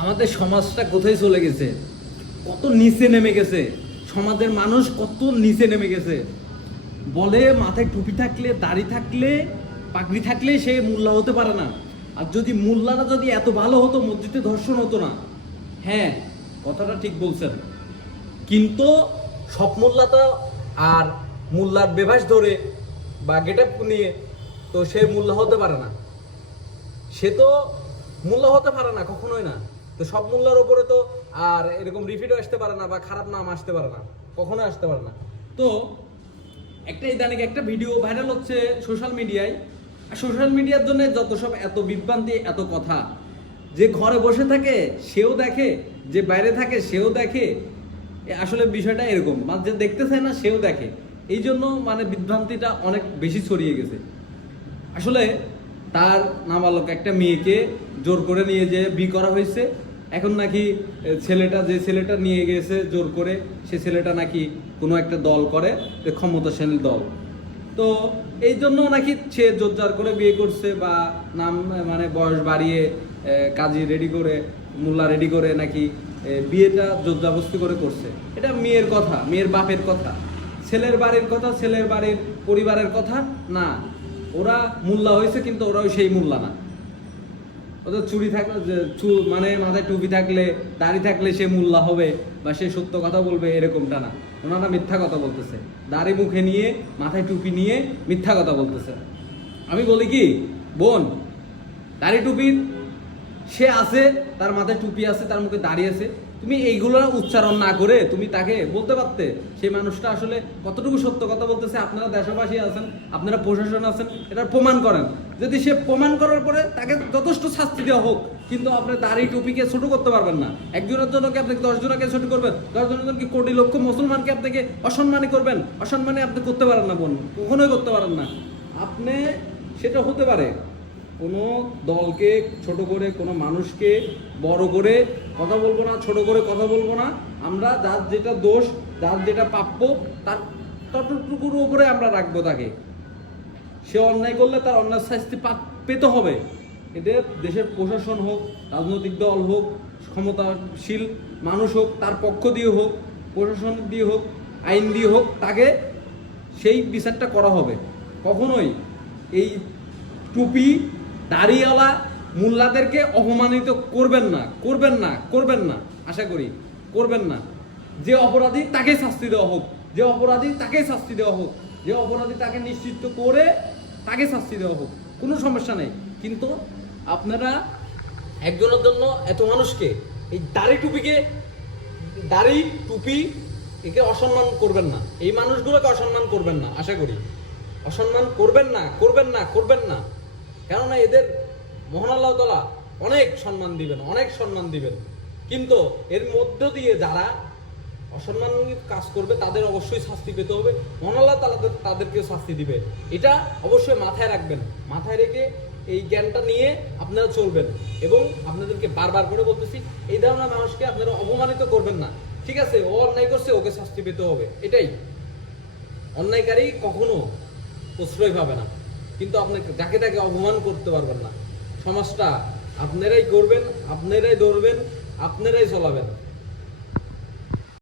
আমাদের সমাজটা কোথায় চলে গেছে, কত নিচে নেমে গেছে, সমাজের মানুষ কত নিচে নেমে গেছে। বলে মাথায় টুপি থাকলে, দাড়ি থাকলে, পাগড়ি থাকলে সে মোল্লা হতে পারে না। আর যদি মোল্লারা যদি এত ভালো হতো, মসজিদে ধর্ষণ হতো না। হ্যাঁ, কথাটা ঠিক বলছেন, কিন্তু সব মোল্লা তো আর মোল্লার বেভাস ধরে বা গেটআপ নিয়ে তো সে মোল্লা হতে পারে না। সে তো মোল্লা হতে পারে না, কখনোই না। তো সব মোল্লার ওপরে তো আর এরকম রিপিটও আসতে পারে না বা খারাপ নাম আসতে পারে না, কখনোই আসতে পারে না। তো একটা ইদানিং একটা ভিডিও ভাইরাল হচ্ছে সোশ্যাল মিডিয়ায়। আর সোশ্যাল মিডিয়ার জন্য যত সব এত বিভ্রান্তি, এত কথা, যে ঘরে বসে থাকে সেও দেখে, যে বাইরে থাকে সেও দেখে। আসলে বিষয়টা এরকম, মানে যে দেখতে চায় না সেও দেখে। এই জন্য মানে বিভ্রান্তিটা অনেক বেশি ছড়িয়ে গেছে। আসলে তার নাবালক একটা মেয়েকে জোর করে নিয়ে যে বিয়ে করা হয়েছে। এখন নাকি যে ছেলেটা নিয়ে গেছে জোর করে, সে ছেলেটা নাকি কোনো একটা দল করে, ক্ষমতাশালী দল। তো এই জন্য নাকি সে জোরজার করে বিয়ে করছে, বা নাম মানে বয়স বাড়িয়ে কাজী রেডি করে, মোল্লা রেডি করে নাকি বিয়েটা জোরজাবস্তি করে করছে। এটা মেয়ের কথা, মেয়ের বাপের কথা, ছেলের বাড়ির কথা, ছেলের বাড়ির পরিবারের কথা না। ওরা মোল্লা হয়েছে, কিন্তু ওরাও সেই মোল্লা না। ওদের চুরি থাকলে, মানে মাথায় টুপি থাকলে, দাড়ি থাকলে সে মোল্লা হবে বা সে সত্য কথা বলবে, এরকমটা না। ওনারা মিথ্যা কথা বলতেছে, দাড়ি মুখে নিয়ে, মাথায় টুপি নিয়ে মিথ্যা কথা বলতেছে। আমি বলি কি, বোন, দাড়ি টুপির সে আছে, তার মাথায় টুপি আছে, তার মুখে দাড়ি আছে, তুমি এইগুলো উচ্চারণ না করে তুমি তাকে বলতে পারতে সেই মানুষটা আসলে কতটুকু সত্য কথা বলতেছে। আপনারা দেশবাসী আছেন, আপনারা প্রশাসন আছেন, এটা প্রমাণ করেন। যদি সে প্রমাণ করার পরে তাকে যথেষ্ট শাস্তি দেওয়া হোক, কিন্তু আপনার দাড়ি টুপিকে ছোট করতে পারবেন না। একজনের জন্য কি আপনি 10 জনকে ছোট করবেন? 10 জনের জন্য কি কোটি লক্ষ মুসলমানকে আপনাকে অসম্মানী করবেন? অসম্মানী আপনি করতে পারেন না বোন, কখনোই করতে পারেন না। আপনি সেটা হতে পারে কোনো দলকে ছোট করে, কোনো মানুষকে বড় করে কথা বলবো না, ছোট করে কথা বলবো না। আমরা যার যেটা দোষ, যার যেটা প্রাপ্য, তার ততটুকুর উপরে আমরা রাখবো তাকে। সে অন্যায় করলে তার অন্যায় শাস্তি পেতে হবে। এতে দেশের প্রশাসন হোক, রাজনৈতিক দল হোক, ক্ষমতাশীল মানুষ হোক, তার পক্ষ দিয়ে হোক, প্রশাসন দিয়ে হোক, আইন দিয়ে হোক, তাকে সেই বিচারটা করা হবে। কখনোই এই টুপি দাড়িওয়ালা মোল্লাদেরকে অপমানিত করবেন না, করবেন না, করবেন না, আশা করি করবেন না। যে অপরাধী তাকে শাস্তি দেওয়া হোক, যে অপরাধী তাকে শাস্তি দেওয়া হোক, যে অপরাধী তাকে নিশ্চিত করে তাকে শাস্তি দেওয়া হোক, কোনো সমস্যা নেই। কিন্তু আপনারা একজনের জন্য এত মানুষকে, এই দাড়ি টুপি একে অসম্মান করবেন না, এই মানুষগুলোকে অসম্মান করবেন না, আশা করি অসম্মান করবেন না, করবেন না, করবেন না। কেননা এদের মহান আল্লাহ তাআলা অনেক সম্মান দিবেন, অনেক সম্মান দিবেন। কিন্তু এর মধ্য দিয়ে যারা অসম্মান কাজ করবে তাদের অবশ্যই শাস্তি পেতে হবে। মহান আল্লাহ তাআলা তাদেরকেও শাস্তি দিবে। এটা অবশ্যই মাথায় রাখবেন। মাথায় রেখে এই জ্ঞানটা নিয়ে আপনারা চলবেন। এবং আপনাদেরকে বারবার করে বলতেছি, এই ধরনের মানুষকে আপনারা অপমানিত করবেন না। ঠিক আছে, ও অন্যায় করছে, ওকে শাস্তি পেতে হবে, এটাই। অন্যায়কারী কখনো প্রশ্রয় পাবে না, কিন্তু আপনি যাকে তাকে অপমান করতে পারবেন না। সমাজটা আপনারাই করবেন, আপনারাই ধরবেন, আপনারাই চলাবেন।